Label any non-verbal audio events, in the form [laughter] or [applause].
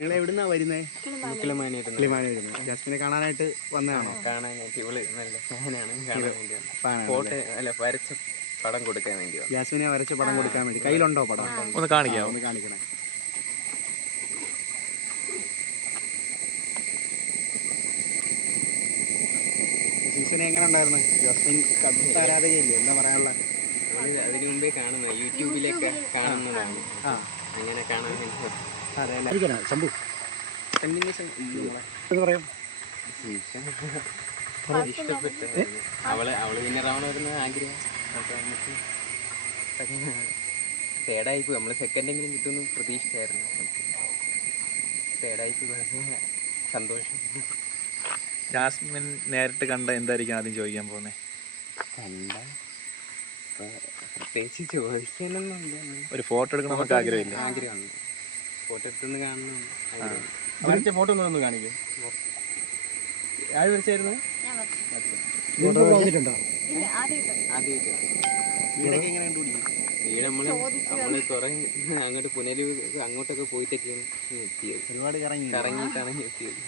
നിങ്ങൾ എവിടുന്നാ വരുന്നേ? ജസ്മിനെ കാണാനായിട്ട് വന്നതാണോ? കാണാനായിട്ട് ഇവൾ നല്ല ഫാനാണ്. കാണാൻ വേണ്ടി ഫോട്ടോ അല്ല വരച്ച പടം കൊടുക്കാൻ വേണ്ടി ജാസ്മിനെ വരച്ച പടം കൊടുക്കാൻ വേണ്ടി. കയ്യിലുണ്ടോ പടം? ഒന്ന് കാണിക്കാം. ഒന്ന് കാണിക്കണേ. സീസൺ എങ്ങനെ ഉണ്ടായിരുന്നു ജാസ്മിൻ കടുത്ത ആരാധകയില്ലേ? എന്താ പറയാനുള്ള? അതിനു മുമ്പേ കാണുന്നത് യൂട്യൂബിലൊക്കെ കാണുന്നതാണ്. അങ്ങനെ കാണാൻ. അതെ ശംഭു. എന്ന് പറയും. അവൾ അവൾ വിന്നറാവണം വരുന്ന ആഗ്രഹം. അപ്പൊ നമുക്ക് തേർഡായി പോയി നമ്മൾ സെക്കൻഡെങ്കിലും കിട്ടുമെന്ന് പ്രതീക്ഷിച്ചായിരുന്നു. തേടായി പോയി സന്തോഷം. ജാസ്മിൻ നേരിട്ട് കണ്ട എന്തായിരിക്കും ആദ്യം ചോദിക്കാൻ പോകുന്നത് കണ്ട? പ്രത്യേകിച്ച് ചോദിക്കാനൊന്നുമില്ല ഒരു ഫോട്ടോ എടുക്കണം നമുക്ക് ആഗ്രഹമില്ല. ആഗ്രഹമുണ്ട് ഫോട്ടോ എടുത്തൊന്ന് കാണണം ആഗ്രഹം വരച്ച ഫോട്ടോ ഒന്ന് കാണിക്കും. ആര് വരച്ചായിരുന്നു? [laughs] അങ്ങോട്ട് പുനലൂർ അങ്ങോട്ടൊക്കെ പോയിട്ടൊക്കെയാണ് എത്തിയത് ഒരുപാട് കറങ്ങി. കറങ്ങിയിട്ടാണ് എത്തിയത്